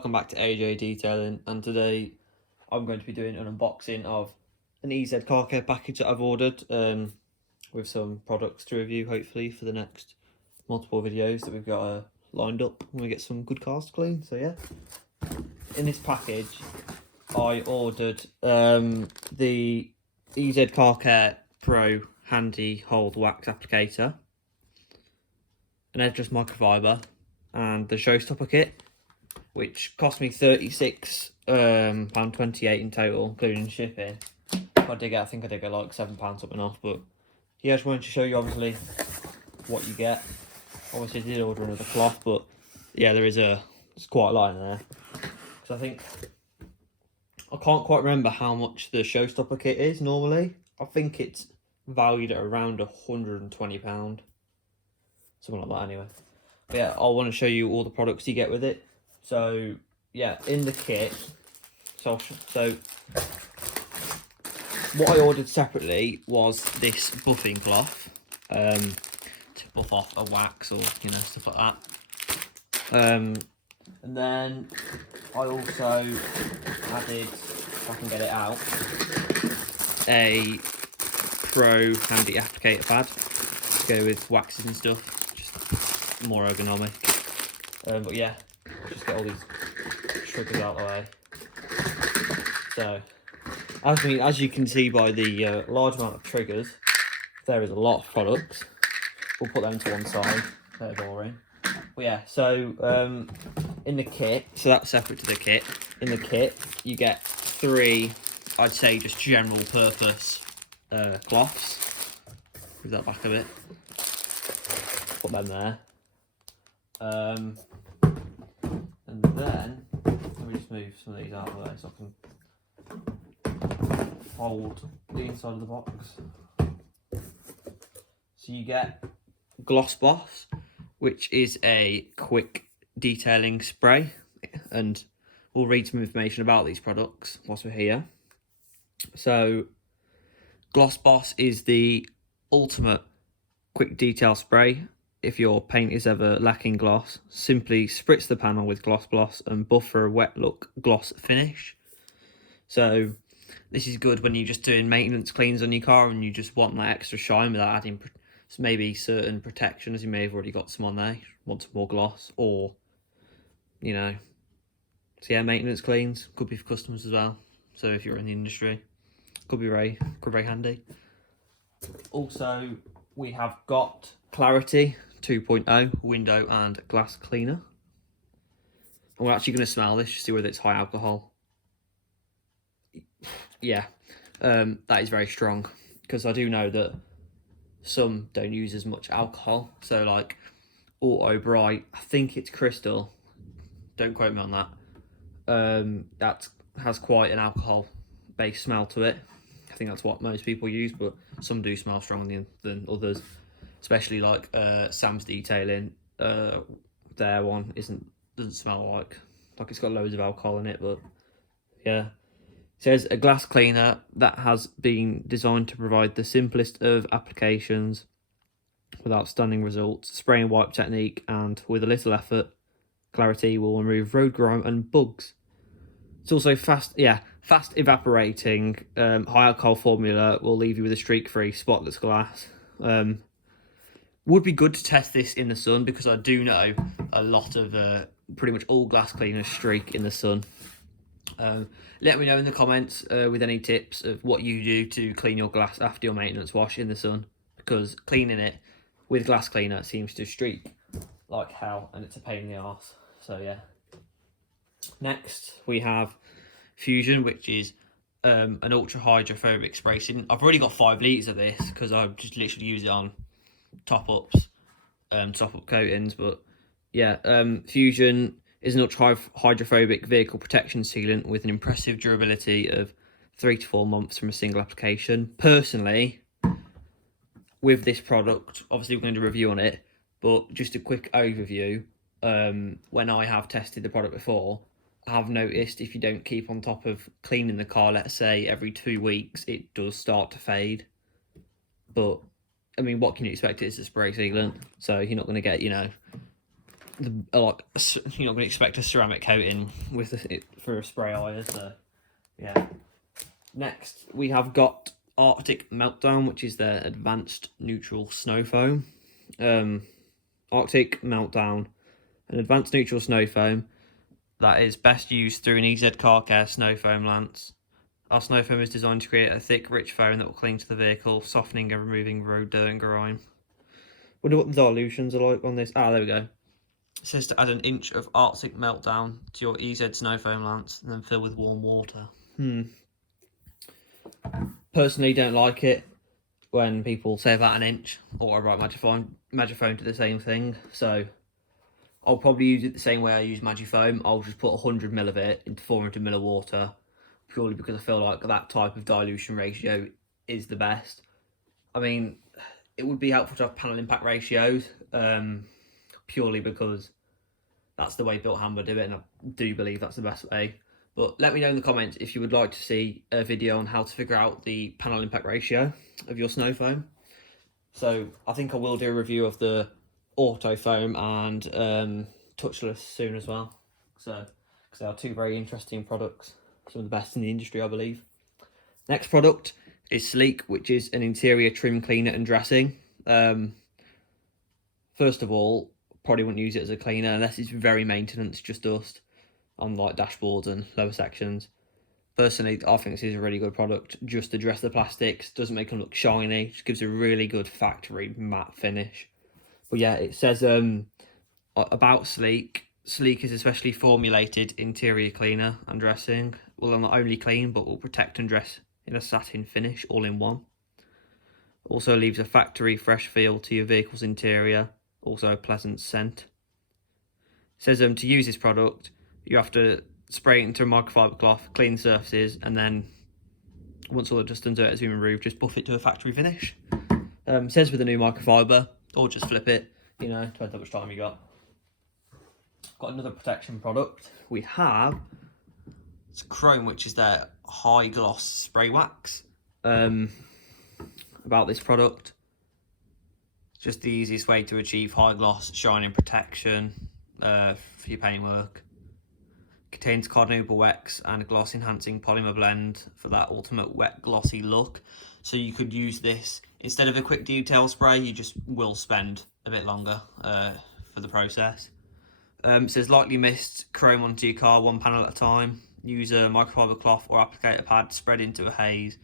welcome back to AJ Detailing, and today I'm going to be doing an unboxing of an EZ car care package that I've ordered with some products to review hopefully for the next multiple videos that we've got lined up when we get some good cars to clean. So yeah, in this package I ordered the EZ Car Care Pro Handy Hold Wax Applicator, an edgeless microfiber, and the Showstopper kit, which cost me £36.28 in total, including shipping. I think I did get like £7 something off, but yeah, I just wanted to show you obviously what you get. Obviously I did order another cloth, but yeah, there's quite a lot in there. So I can't quite remember how much the Showstopper kit is normally. I think it's valued at around £120, something like that anyway. But yeah, I want to show you all the products you get with it. So yeah, in the kit, so what I ordered separately was this buffing cloth to buff off a wax or stuff like that. And then I also added, if I can get it out, a Pro Handy Applicator pad to go with waxes and stuff, just more ergonomic. But yeah, just get all these triggers out of the way. So, as you can see by the large amount of triggers, there is a lot of products. We'll put them to one side, they're boring. But yeah, so in the kit, so that's separate to the kit. In the kit, you get 3, I'd say, just general purpose cloths. Move that back a bit. Put them there. And then, let me just move some of these out of the way so I can fold the inside of the box. So you get Gloss Boss, which is a quick detailing spray, and we'll read some information about these products whilst we're here. So Gloss Boss is the ultimate quick detail spray. If your paint is ever lacking gloss, simply spritz the panel with Gloss Boss and buff for a wet look gloss finish. So this is good when you're just doing maintenance cleans on your car and you just want that extra shine without adding maybe certain protection, as you may have already got some on there. You want some more gloss, or so yeah, maintenance cleans could be for customers as well. So if you're in the industry, could be very handy. Also, we have got Clarity 2.0 window and glass cleaner. And we're actually going to smell this to see whether it's high alcohol. Yeah, that is very strong, because I do know that some don't use as much alcohol. So like Auto Bright, I think it's Crystal, don't quote me on that. That has quite an alcohol based smell to it. I think that's what most people use, but some do smell stronger than others, especially like Sam's Detailing. Their one doesn't smell like it's got loads of alcohol in it, but yeah. It says a glass cleaner that has been designed to provide the simplest of applications without stunning results. Spray and wipe technique, and with a little effort, Clarity will remove road grime and bugs. It's also fast evaporating. High alcohol formula will leave you with a streak-free, spotless glass. Would be good to test this in the sun, because I do know a lot of pretty much all glass cleaners streak in the sun. Let me know in the comments with any tips of what you do to clean your glass after your maintenance wash in the sun, because cleaning it with glass cleaner seems to streak like hell, and it's a pain in the arse. So yeah. Next we have Fusion, which is an ultra hydrophobic spray. I've already got 5 litres of this because I just literally use it on top up coatings. But yeah, Fusion is an ultra hydrophobic vehicle protection sealant with an impressive durability of 3 to 4 months from a single application. Personally, with this product, obviously we're going to do a review on it, but just a quick overview. When I have tested the product before, I have noticed if you don't keep on top of cleaning the car, let's say every 2 weeks, it does start to fade. But I mean, what can you expect? It's a spray sealant, so you're not going to get like you're not going to expect a ceramic coating with it for a spray iron. So yeah. Next we have got Arctic Meltdown, which is their advanced neutral snow foam. Arctic Meltdown, an advanced neutral snow foam that is best used through an EZ Car Care snow foam lance. Our snow foam is designed to create a thick, rich foam that will cling to the vehicle, softening and removing road dirt and grime. Wonder what the dilutions are like on this. Ah, there we go. It says to add an inch of Arctic Meltdown to your EZ snow foam lance and then fill with warm water. Personally, don't like it when people say about an inch, or I write Magifoam to the same thing. So I'll probably use it the same way I use Magifoam. I'll just put 100 ml of it into 400 ml of water, purely because I feel like that type of dilution ratio is the best. I mean, it would be helpful to have panel impact ratios, purely because that's the way Built Hamber do it, and I do believe that's the best way. But let me know in the comments if you would like to see a video on how to figure out the panel impact ratio of your snow foam. So I think I will do a review of the Auto Foam and Touchless soon as well. So, because they are two very interesting products, some of the best in the industry, I believe. Next product is Sleek, which is an interior trim cleaner and dressing. First of all, probably wouldn't use it as a cleaner unless it's very maintenance, just dust on like dashboards and lower sections. Personally, I think this is a really good product. Just address the plastics, doesn't make them look shiny, just gives a really good factory matte finish. But yeah, it says about Sleek. Sleek is a specially formulated interior cleaner and dressing. Will not only clean, but will protect and dress in a satin finish, all in one. Also leaves a factory fresh feel to your vehicle's interior, also a pleasant scent. It says to use this product, you have to spray it into a microfiber cloth, clean the surfaces, and then once all the dust and dirt has been removed, just buff it to a factory finish. It says with a new microfiber, or just flip it, you know, depends how much time you got. Got another protection product. We have it's Chrome, which is their high gloss spray wax. About this product, it's just the easiest way to achieve high gloss shining protection for your paintwork. Contains carbonate wax and a gloss enhancing polymer blend for that ultimate wet glossy look. So you could use this instead of a quick detail spray. You just will spend a bit longer for the process. It says lightly mist chrome onto your car one panel at a time. Use a microfiber cloth or applicator pad, spread into a haze.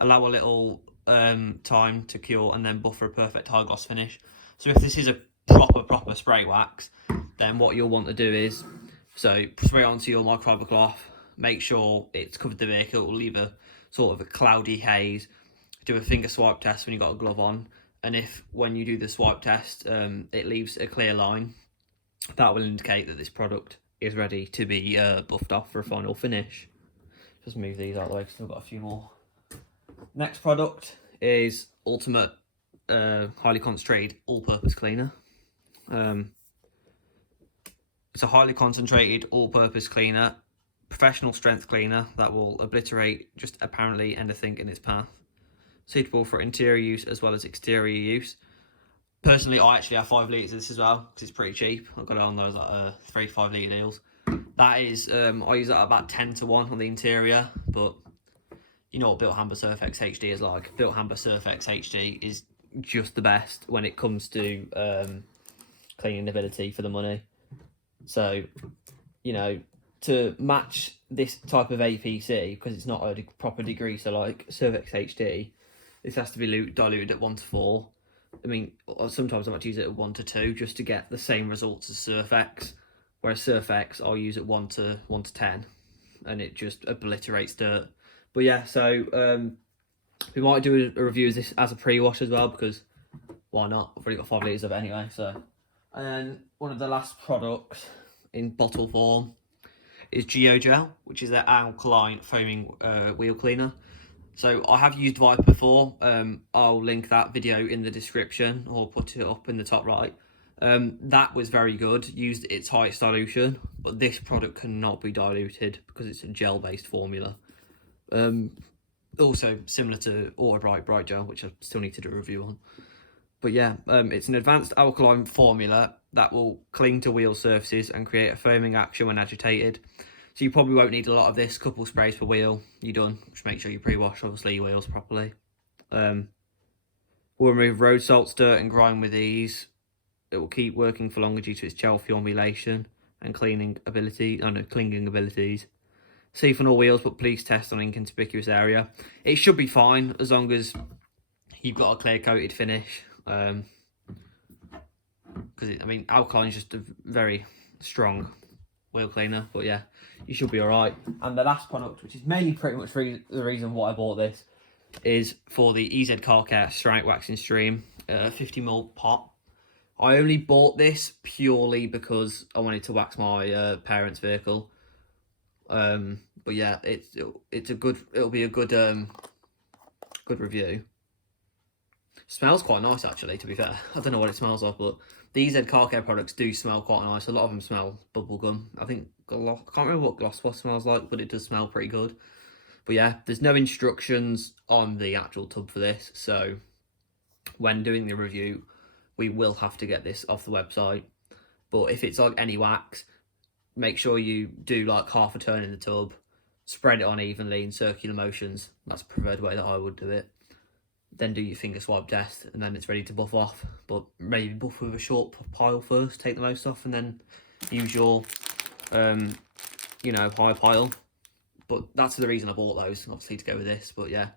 Allow a little time to cure and then buff for a perfect high gloss finish. So if this is a proper spray wax, then what you'll want to do is spray onto your microfiber cloth, make sure it's covered the vehicle, it will leave a sort of a cloudy haze. Do a finger swipe test when you've got a glove on, and if when you do the swipe test it leaves a clear line, that will indicate that this product is ready to be buffed off for a final finish. Just move these out of the way because we've got a few more. Next product is Ultimate highly concentrated all-purpose cleaner. It's a highly concentrated all-purpose cleaner, professional strength cleaner that will obliterate just apparently anything in its path. Suitable for interior use as well as exterior use. Personally, I actually have 5 litres of this as well because it's pretty cheap. I've got it on those like 3 5-litre deals. That is, I use that about 10 to 1 on the interior, but you know what Built Hamber Surf X HD is like. Built Hamber Surf X HD is just the best when it comes to cleaning ability for the money. So, you know, to match this type of APC, because it's not a proper degree, so like Surf X HD, this has to be diluted at 1 to 4. I mean, sometimes I might use it at 1 to 2 just to get the same results as Surf X. Whereas Surf X, I'll use it 1 to 10, and it just obliterates dirt. But yeah, so we might do a review of this as a pre-wash as well, because why not? I've already got 5 litres of it anyway. So, and then one of the last products in bottle form is GeoGel, which is their alkaline foaming wheel cleaner. So I have used Viper before. I'll link that video in the description or put it up in the top right. That was very good, used its highest dilution, but this product cannot be diluted because it's a gel-based formula. Also similar to Auto Bright Gel, which I still need to do a review on. But yeah, it's an advanced alkaline formula that will cling to wheel surfaces and create a foaming action when agitated. So you probably won't need a lot of this. Couple sprays per wheel, you're done. Just make sure you pre-wash, obviously, your wheels properly. Will remove road salts, dirt and grime with ease. It will keep working for longer due to its gel formulation and clinging abilities. Safe on all wheels, but please test on inconspicuous area. It should be fine as long as you've got a clear coated finish. Because I mean, alkaline is just a very strong wheel cleaner, but yeah, you should be all right. And the last product, which is mainly pretty much the reason why I bought this, is for the EZ Car Care Ceramic Waxing Stream 50ml pot. I only bought this purely because I wanted to wax my parents' vehicle. But yeah, it'll be a good review. Smells quite nice, actually, to be fair. I don't know what it smells of, but these EZ Car Care products do smell quite nice. A lot of them smell bubblegum. I think, I can't remember what Gloss Wash smells like, but it does smell pretty good. But yeah, there's no instructions on the actual tub for this, so when doing the review, we will have to get this off the website. But if it's like any wax, make sure you do like half a turn in the tub, spread it on evenly in circular motions. That's the preferred way that I would do it. Then do your finger swipe test, and then it's ready to buff off. But maybe buff with a short pile first, take the most off, and then use your, high pile. But that's the reason I bought those, obviously, to go with this. But yeah,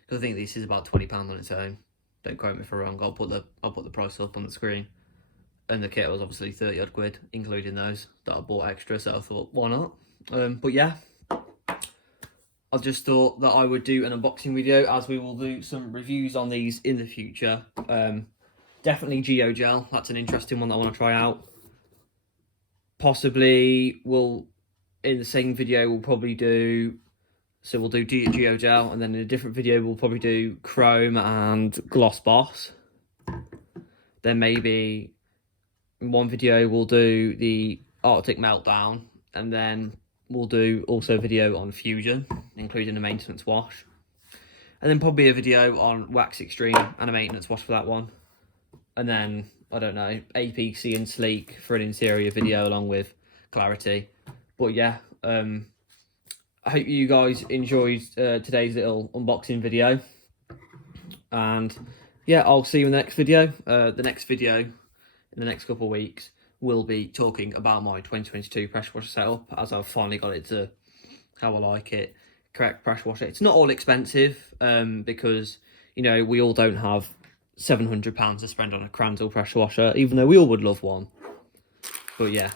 because I think this is about £20 on its own. Don't quote me if I'm wrong. I'll put the price up on the screen. And the kit was obviously 30 odd quid, including those that I bought extra. So I thought, why not? But yeah, I just thought that I would do an unboxing video, as we will do some reviews on these in the future. Definitely Geogel. That's an interesting one that I want to try out. Possibly in the same video we'll probably do. So we'll do Geogel, and then in a different video we'll probably do Chrome and Gloss Boss. Then maybe in one video we'll do the Arctic Meltdown, and then we'll do also a video on Fusion, including a maintenance wash. And then probably a video on Wax Extreme and a maintenance wash for that one. And then, I don't know, APC and Sleek for an interior video along with Clarity. But yeah, I hope you guys enjoyed today's little unboxing video. And yeah, I'll see you in the next video. The next video in the next couple of weeks will be talking about my 2022 pressure washer setup, as I've finally got it to how I like it. Correct pressure washer. It's not all expensive, because, we all don't have £700 to spend on a Cranzel pressure washer, even though we all would love one. But yeah,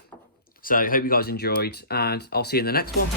so I hope you guys enjoyed, and I'll see you in the next one.